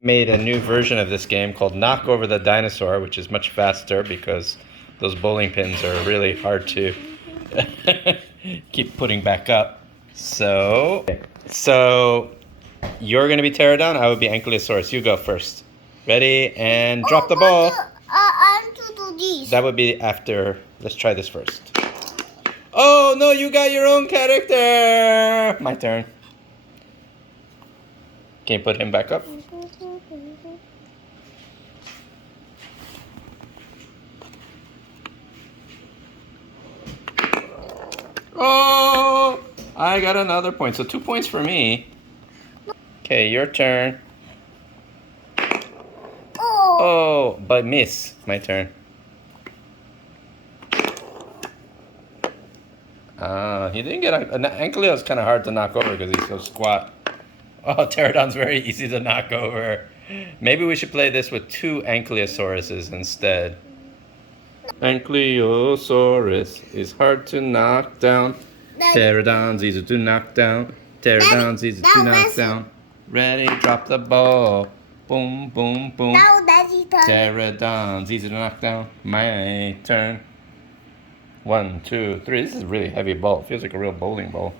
Made a new version of this game called Knock Over the Dinosaur, which is much faster because those bowling pins are really hard to keep putting back up. So you're going to be Pterodon, I would be Ankylosaurus. You go first. Ready, and drop the ball. I'm to do this. That would be after. Let's try this first. Oh, no, you got your own character. My turn. Can you put him back up? Oh, I got another point. So 2 points for me. Okay, your turn. Oh, but miss. My turn. He didn't get an Ankylo is kind of hard to knock over because he's so squat. Oh, Pterodon's very easy to knock over. Maybe we should play this with 2 Ankylosauruses instead. Ankylosaurus is hard to knock down. Pterodon's easy to knock down. Pterodon's easy to knock down. Ready, drop the ball. Boom, boom, boom. Now Daddy turn. Pterodon's easy to knock down. My turn. 1, 2, 3. This is a really heavy ball. It feels like a real bowling ball.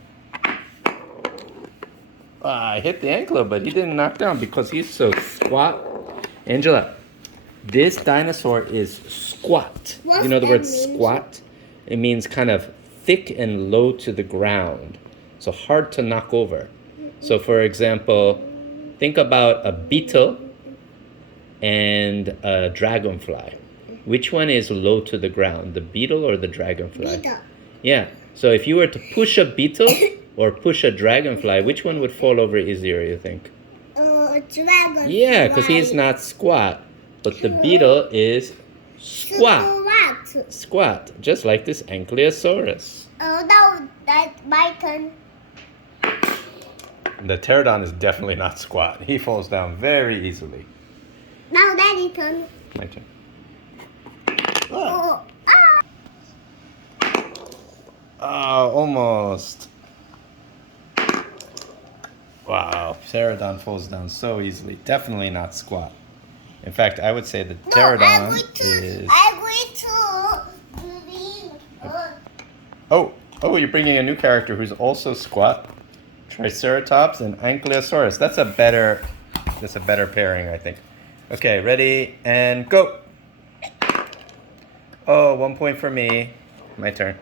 I hit the Ankylo, but he didn't knock down because he's so squat. Angela, this dinosaur is squat. What's You know the that word mean? squat? It means kind of thick and low to the ground. So hard to knock over. So for example, think about a beetle and a dragonfly. Which one is low to the ground, the beetle or the dragonfly? Beetle. Yeah. So if you were to push a beetle or push a dragonfly, which one would fall over easier, you think? Dragon. Yeah, because he's not squat. But the beetle is squat. Squat. Squat, just like this Ankylosaurus. Now that's my turn. The Pterodon is definitely not squat. He falls down very easily. Now Daddy turn. My turn. Oh. Oh, almost. Wow, Pterodon falls down so easily. Definitely not squat. In fact, I would say that Pterodon is... I'm going to bring, Oh, you're bringing a new character who's also squat. Triceratops and Ankylosaurus. That's a better pairing, I think. Okay, ready, and go. Oh, 1 point for me. My turn.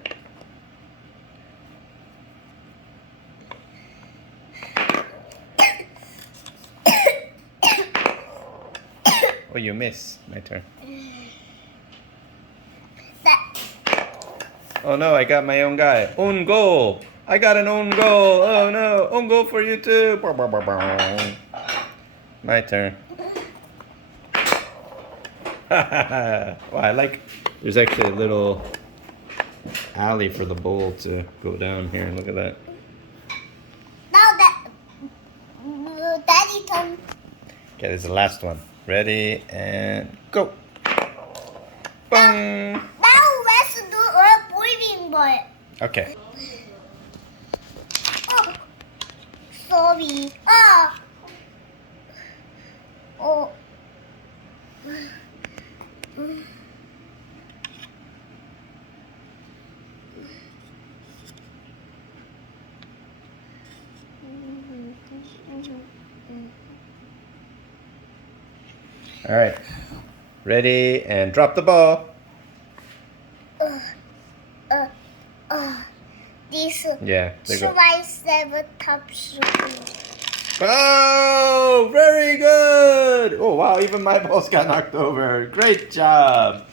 Oh, you miss. My turn. Oh no, I got my own guy. Own goal. I got an own goal. Oh no, own goal for you too. My turn. Wow, I like. There's actually a little alley for the bowl to go down here. Look at that. Now Daddy turn. Okay, this is the last one. Ready, and go. Bang. Now let's do a bowling ball. Okay. Oh, sorry. Oh. Oh. All right. Ready, and drop the ball. This Yeah, there you go. Triceratops. Oh, very good. Oh, wow, even my balls got knocked over. Great job.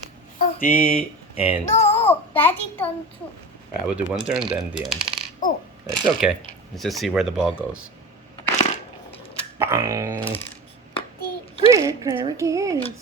The end. No, Daddy turn too. I will do one turn, then the end. Oh. It's okay. Let's just see where the ball goes. Bang. The Great,